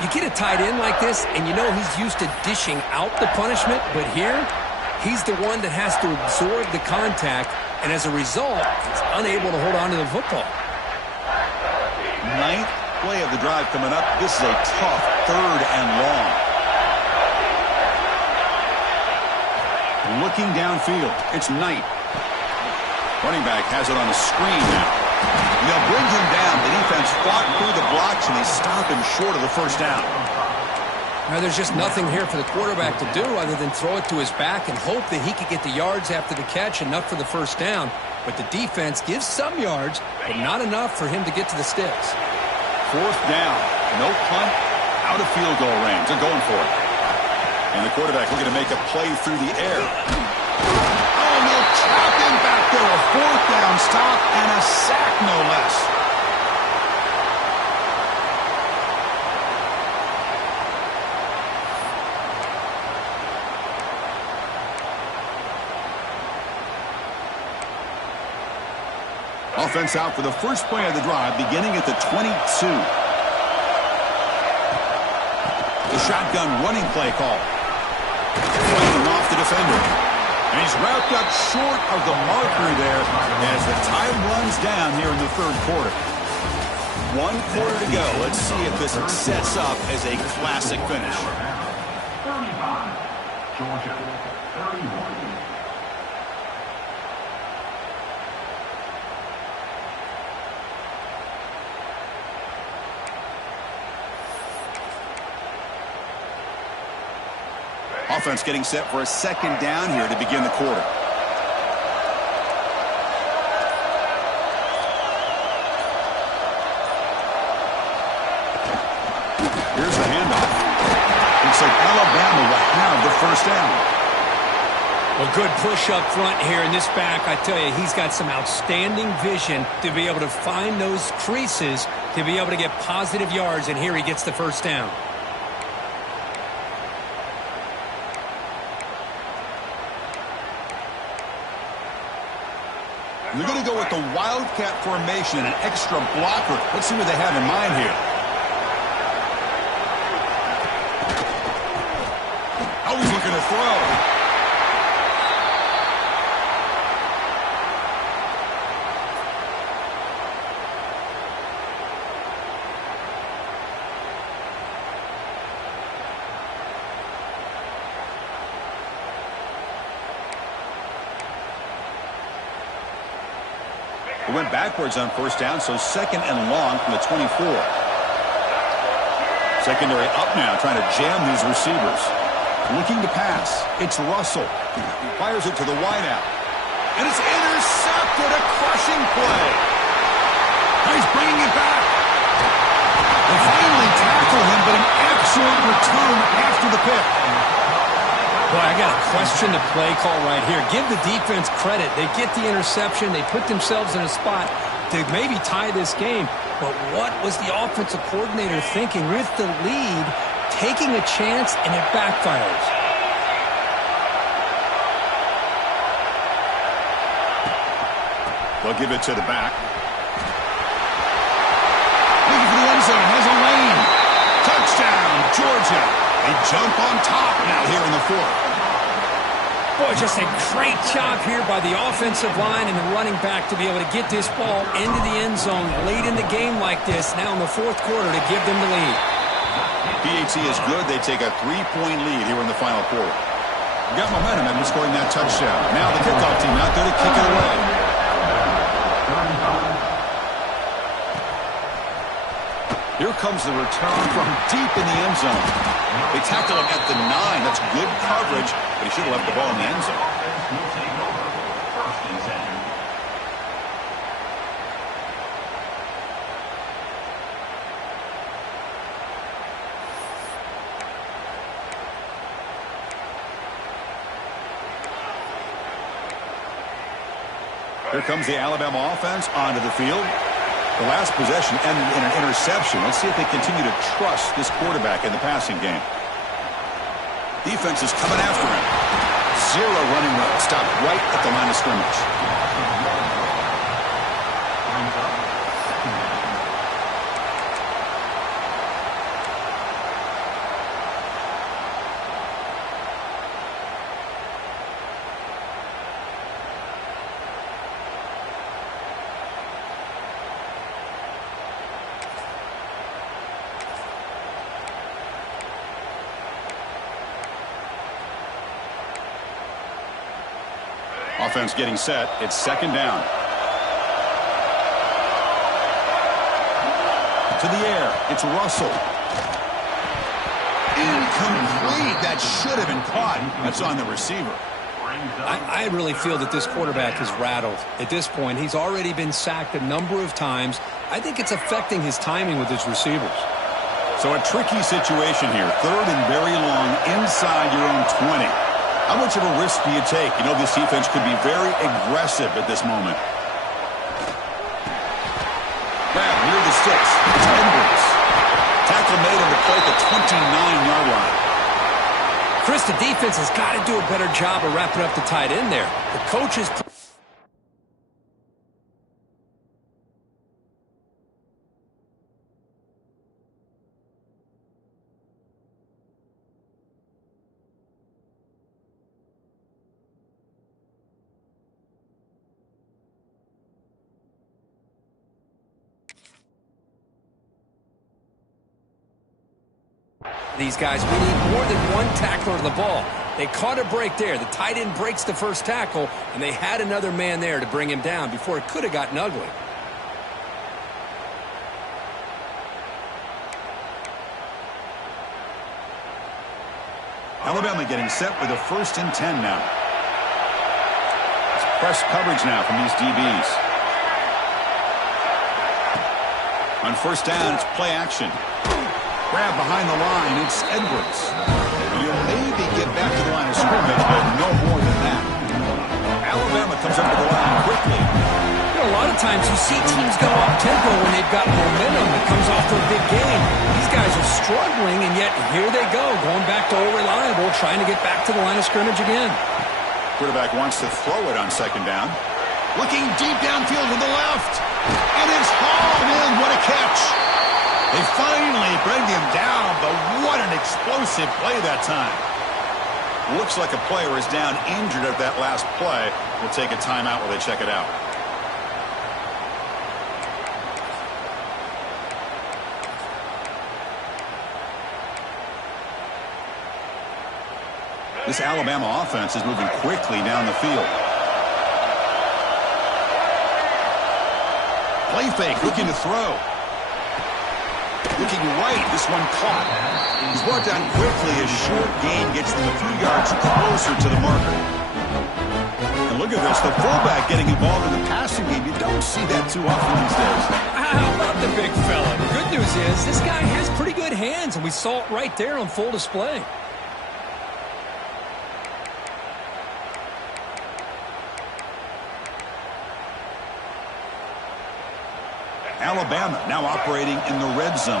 You get a tight end like this, and you know he's used to dishing out the punishment, but here, he's the one that has to absorb the contact, and as a result, he's unable to hold on to the football. 9th play of the drive coming up. This is a tough 3rd and long. Looking downfield, it's Knight. Running back has it on a screen now. They'll bring him down. The defense fought through the blocks, and they stop him short of the 1st down. Now, there's just nothing here for the quarterback to do other than throw it to his back and hope that he could get the yards after the catch, enough for the 1st down. But the defense gives some yards, but not enough for him to get to the sticks. 4th down. No punt. Out of field goal range. They're going for it. And the quarterback looking to make a play through the air. Oh, no, trap him back there. A 4th down stop and a sack, no less. Offense out for the first play of the drive, beginning at the 22. The shotgun running play call. Fighting off the defender. And he's wrapped up short of the marker there as the time runs down here in the 3rd quarter. 1 quarter to go. Let's see if this sets up as a classic finish. 35. Georgia, 31. Offense getting set for a second down here to begin the quarter. Here's the handoff. Looks like Alabama will have the first down. Well, good push up front here in this back. I tell you, he's got some outstanding vision to be able to find those creases to be able to get positive yards, and here he gets the first down. They're going to go with the Wildcat formation and an extra blocker. Let's see what they have in mind here. Oh, he's looking to throw. It went backwards on first down, so second and long from the 24. Secondary up now, trying to jam these receivers. Looking to pass. It's Russell. Fires it to the wideout. And it's intercepted. A crushing play. He's bringing it back. They finally tackle him, but an excellent return after the pick. Boy, I got to question the play call right here. Give the defense credit. They get the interception. They put themselves in a spot to maybe tie this game. But what was the offensive coordinator thinking with the lead, taking a chance, and it backfires? They'll give it to the back. Looking for the end zone. Has a lane. Touchdown, Georgia. They jump on top now here in the fourth. Boy, just a great job here by the offensive line and the running back to be able to get this ball into the end zone late in the game like this, now in the fourth quarter, to give them the lead. PAT is good. They take a 3-point lead here in the final quarter. Got momentum after scoring that touchdown. Now the kickoff team out there to kick it away. Here comes the return from deep in the end zone. They tackle him at the 9. That's good coverage, but he should have left the ball in the end zone. Here comes the Alabama offense onto the field. The last possession ended in an interception. Let's see if they continue to trust this quarterback in the passing game. Defense is coming after him. Zero running room. Stopped right at the line of scrimmage. Offense getting set. It's second down. To the air. It's Russell. Incomplete. That should have been caught. That's on the receiver. I really feel that this quarterback is rattled. At this point, he's already been sacked a number of times. I think it's affecting his timing with his receivers. So a tricky situation here. Third and very long inside your own 20. How much of a risk do you take? You know, this defense could be very aggressive at this moment. Grab near the sticks. It's Edwards. Tackle made on the play at the 29-yard line. Chris, the defense has got to do a better job of wrapping up the tight end there. The coaches... These guys, we need more than one tackler of the ball. They caught a break there. The tight end breaks the first tackle, and they had another man there to bring him down before it could have gotten ugly. Alabama getting set with a 1st and 10 now. It's press coverage now from these DBs. On 1st down, it's play action. Grab behind the line, it's Edwards. He'll maybe get back to the line of scrimmage, but no more than that. Alabama comes up to the line quickly. You know, a lot of times you see teams go up-tempo when they've got momentum that comes off to a big gain. These guys are struggling, and yet here they go, going back to old reliable, trying to get back to the line of scrimmage again. Quarterback wants to throw it on 2nd down. Looking deep downfield to the left. And it's hauled in. What a catch. They finally bring him down, but what an explosive play that time. Looks like a player is down injured at that last play. We'll take a timeout while they check it out. This Alabama offense is moving quickly down the field. Play fake, looking to throw. Looking right, this one caught. He's brought down quickly. A short gain gets them a few yards closer to the marker. And look at this, the fullback getting involved in the passing game. You don't see that too often these days. How about the big fella? The good news is this guy has pretty good hands, and we saw it right there on full display. Alabama now operating in the red zone.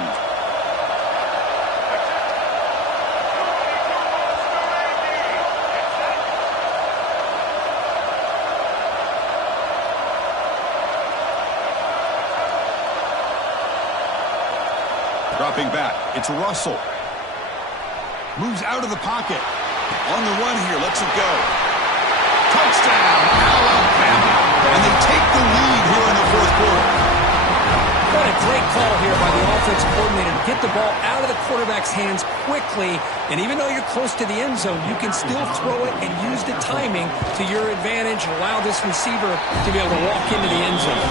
Dropping back, it's Russell. Moves out of the pocket. On the run here, lets it go. Touchdown, Alabama. And they take the lead here in the 4th quarter. What a great call here by the offensive coordinator to get the ball out of the quarterback's hands quickly. And even though you're close to the end zone, you can still throw it and use the timing to your advantage and allow this receiver to be able to walk into the end zone.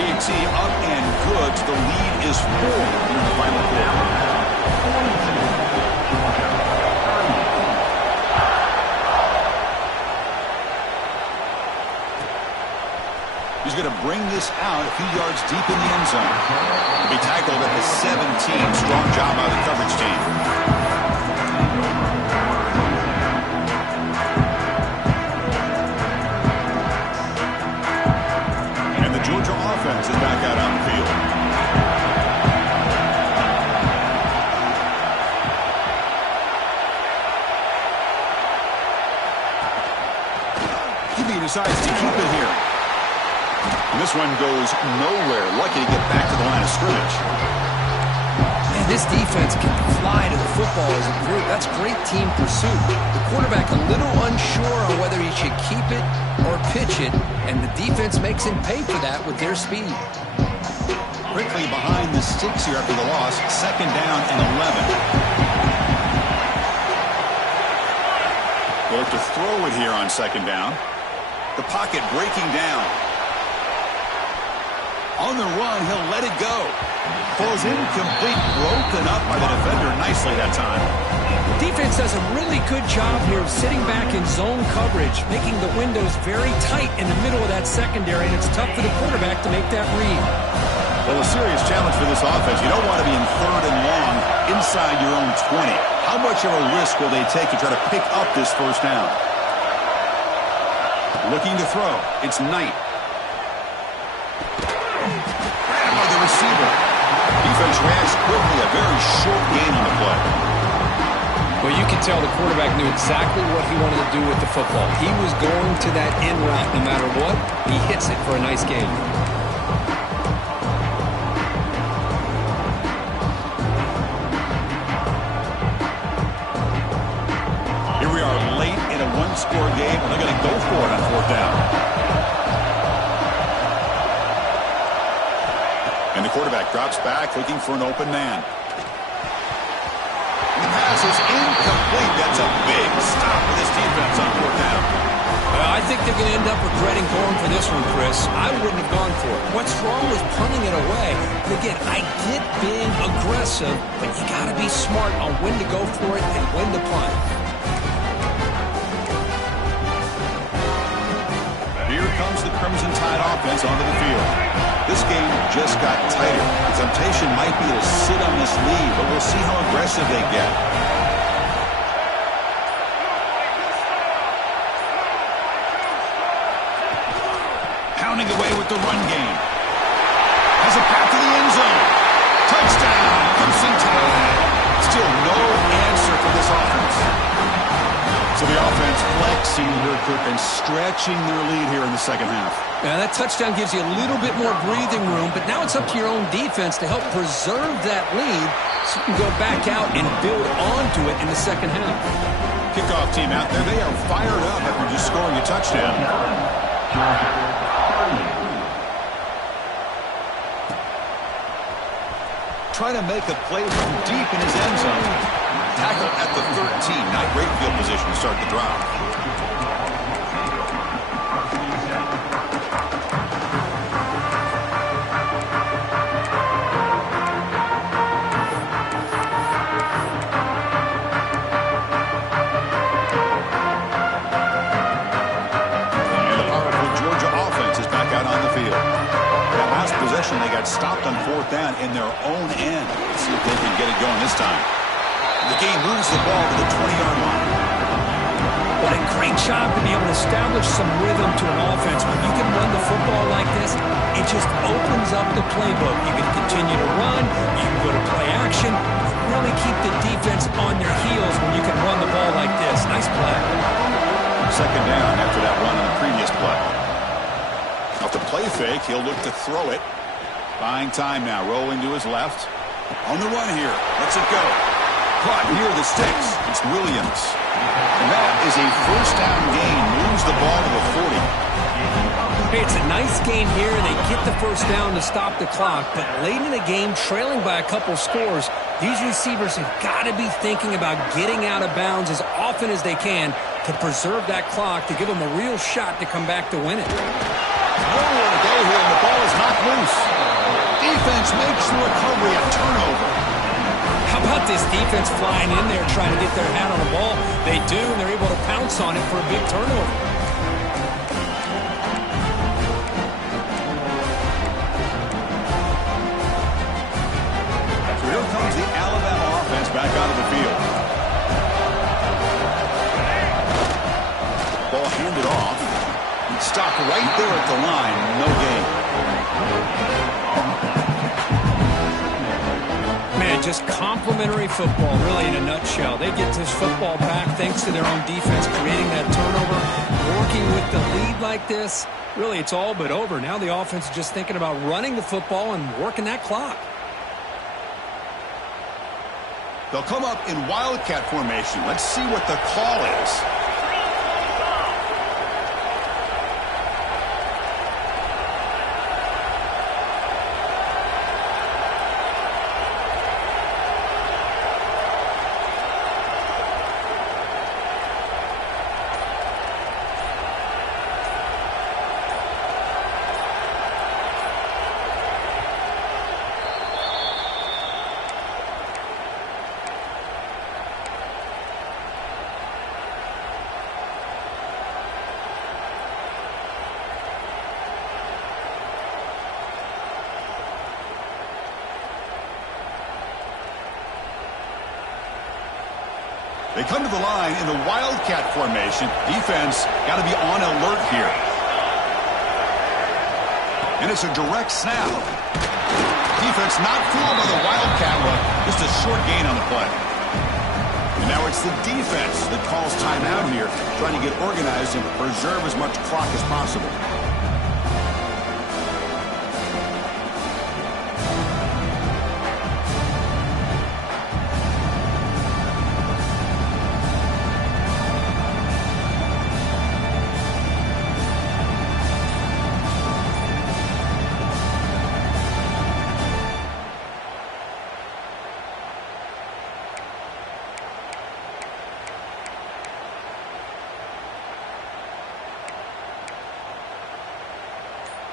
PNC up and good. The lead is 4 in the final quarter. He's going to bring this out a few yards deep in the end zone. He'll be tackled at the 17. Strong job by the coverage team. And the Georgia offense is back out on the field. QB decides to keep it here. And this one goes nowhere. Lucky to get back to the line of scrimmage. And this defense can fly to the football as a group. That's great team pursuit. The quarterback a little unsure on whether he should keep it or pitch it, and the defense makes him pay for that with their speed. Quickly behind the sticks here after the loss. 2nd down and 11. They'll have to throw it here on 2nd down. The pocket breaking down. On the run, he'll let it go. Falls incomplete, broken up by the defender nicely that time. Defense does a really good job here of sitting back in zone coverage, making the windows very tight in the middle of that secondary, and it's tough for the quarterback to make that read. Well, a serious challenge for this offense. You don't want to be in 3rd and long inside your own 20. How much of a risk will they take to try to pick up this 1st down? Looking to throw. It's Knight. Grabbed by the receiver. Defense reacts quickly. A very short gain on the play. Well, you can tell the quarterback knew exactly what he wanted to do with the football. He was going to that end route no matter what. He hits it for a nice gain. Here we are late in a one-score game, and they're going to go for it on 4th down. And the quarterback drops back, looking for an open man. The pass is incomplete. That's a big stop for this defense on 4th down. I think they're going to end up regretting going for this one, Chris. I wouldn't have gone for it. What's wrong with punting it away? And again, I get being aggressive, but you got to be smart on when to go for it and when to punt. Here comes the Crimson Tide offense onto the field. This game just got tighter. The temptation might be to sit on this lead, but we'll see how aggressive they get. Pounding away with the run game. Has a path to the end zone. Touchdown, Crimson Tide. Still no answer for this offense. So the offense flexing and stretching their lead here in the second half. Yeah, that touchdown gives you a little bit more breathing room, but now it's up to your own defense to help preserve that lead so you can go back out and build onto it in the second half. Kickoff team out there, they are fired up after just scoring a touchdown. Trying to make a play from deep in his end zone. Tackle at the 13. Not great field position to start the drive. And the powerful Georgia offense is back out on the field. That last possession, they got stopped on fourth down in their own end. Let's see if they can get it going this time. The game moves the ball to the 20-yard line. What a great job to be able to establish some rhythm to an offense. When you can run the football like this, it just opens up the playbook. You can continue to run. You can go to play action. Really keep the defense on their heels when you can run the ball like this. Nice play. Second down after that run on the previous play. Off the play fake, he'll look to throw it. Buying time now, rolling to his left. On the run here. Let's it go. Caught near the sticks. It's Williams. And that is a first down gain. Moves the ball to the 40. Hey, it's a nice gain here. They get the first down to stop the clock, but late in the game, trailing by a couple scores, these receivers have got to be thinking about getting out of bounds as often as they can to preserve that clock, to give them a real shot to come back to win it. Nowhere to go here, and the ball is knocked loose. Defense makes the recovery a turnover. How about this defense flying in there trying to get their hat on the ball? They do, and they're able to pounce on it for a big turnover. So here comes the Alabama offense back onto the field. Ball handed off. Stopped right there at the line. No gain. Man, just complimentary football, really, in a nutshell. They get this football back thanks to their own defense, creating that turnover, working with the lead like this. Really, it's all but over. Now the offense is just thinking about running the football and working that clock. They'll come up in Wildcat formation. Let's see what the call is. They come to the line in the Wildcat formation. Defense got to be on alert here. And it's a direct snap. Defense not fooled by the Wildcat look. Just a short gain on the play. And now it's the defense that calls timeout here, trying to get organized and preserve as much clock as possible.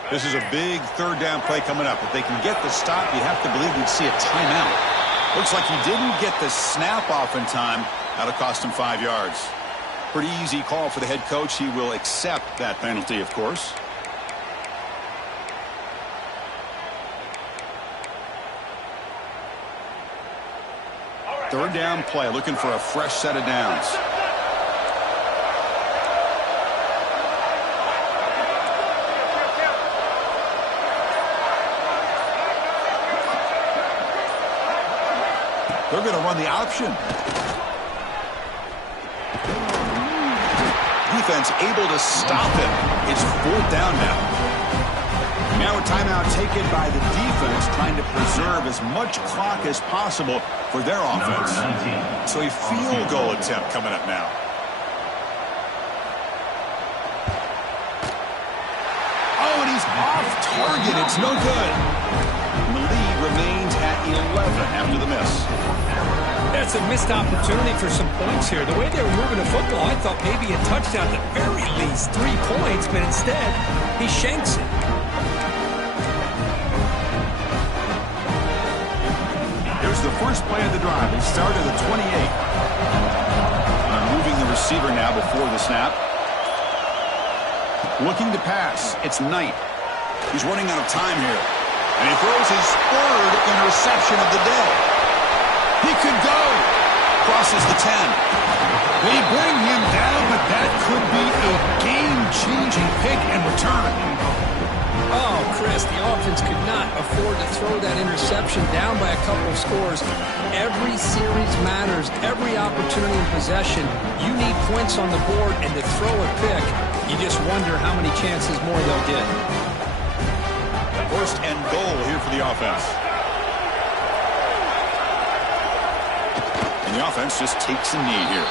This is a big third down play coming up. If they can get the stop, you have to believe we'd see a timeout. Looks like he didn't get the snap off in time. That'll cost him 5 yards. Pretty easy call for the head coach. He will accept that penalty, of course. Third down play, looking for a fresh set of downs. They're going to run the option. Defense able to stop him. It's fourth down now. Now a timeout taken by the defense, trying to preserve as much clock as possible for their offense. So a field goal attempt coming up now. Oh, and he's off target. It's no good. And the lead remains at 11 after the miss. That's a missed opportunity for some points here. The way they were moving the football, I thought maybe a touchdown at the very least, 3 points, but instead, he shanks it. Here's the first play of the drive. They start at the 28. Moving the receiver now before the snap. Looking to pass. It's Knight. He's running out of time here. And he throws his third interception of the day. He could go. Crosses the 10. They bring him down, but that could be a game-changing pick and return. Oh, Chris, the offense could not afford to throw that interception down by a couple of scores. Every series matters. Every opportunity in possession. You need points on the board, and to throw a pick, you just wonder how many chances more they'll get. First and goal here for the offense. And the offense just takes a knee here.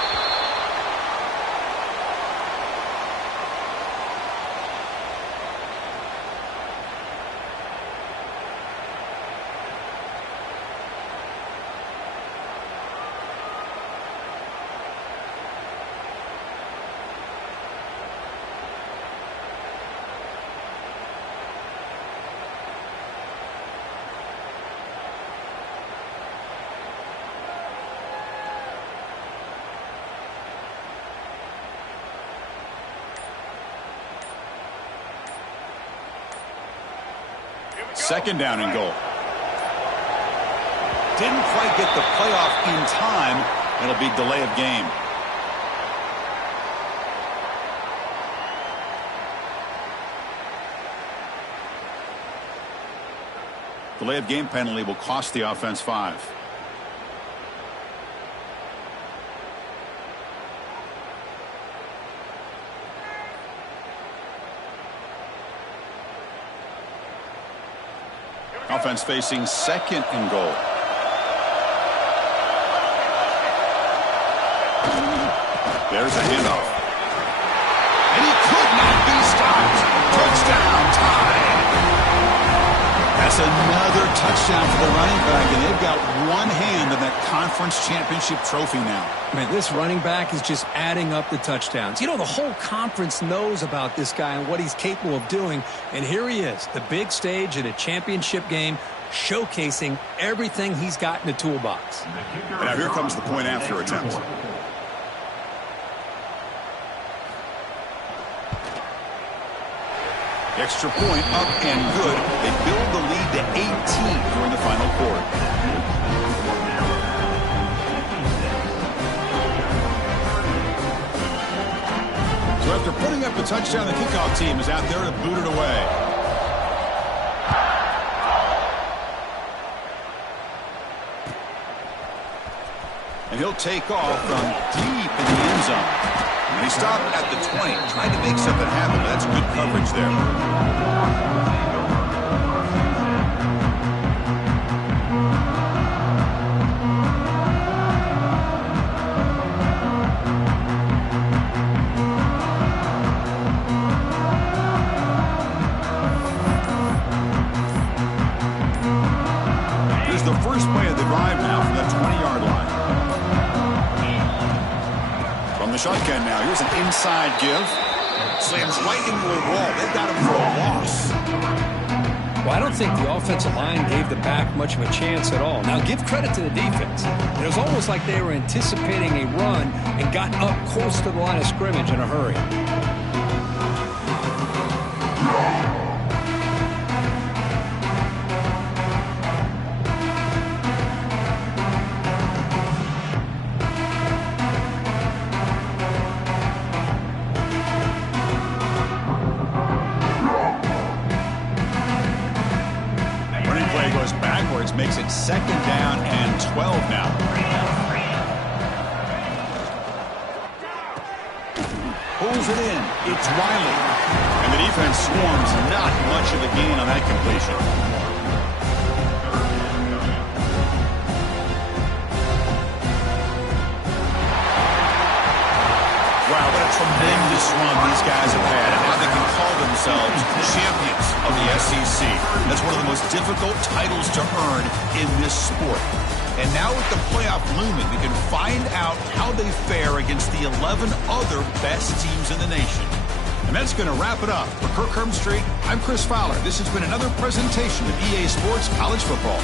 Second down and goal. Didn't quite get the playoff in time. It'll be delay of game. Delay of game penalty will cost the offense 5. Offense facing second and goal. There's a handoff. And he could not be stopped. Touchdown, tied. That's another touchdown for the running back, and they've got one hand in that conference championship trophy now. Man, this running back is just adding up the touchdowns. You know, the whole conference knows about this guy and what he's capable of doing. And here he is, the big stage at a championship game, showcasing everything he's got in the toolbox. Now here comes the point after attempt. Extra point up and good. They build the lead to 18 during the final quarter. So after putting up the touchdown, the kickoff team is out there to boot it away. And he'll take off from deep in the end zone. And he stopped at the 20, trying to make something happen. That's good coverage there. Here's the first play of the drive now from that 20-yard line. From the shotgun now, here's an inside give. Slams right into a wall. They've got him for a loss. Well, I don't think the offensive line gave the back much of a chance at all. Now, give credit to the defense. It was almost like they were anticipating a run and got up close to the line of scrimmage in a hurry. Goes backwards, makes it 2nd down and 12 now. Pulls it in. It's Riley. And the defense swarms. Not much of a gain on that completion. Wow, what a tremendous run these guys have had, and now they can call themselves champions of the SEC. That's one of the most difficult titles to earn in this sport. And now with the playoff looming, we can find out how they fare against the 11 other best teams in the nation. And that's going to wrap it up. For Kirk Herbstreit, I'm Chris Fowler. This has been another presentation of EA Sports College Football.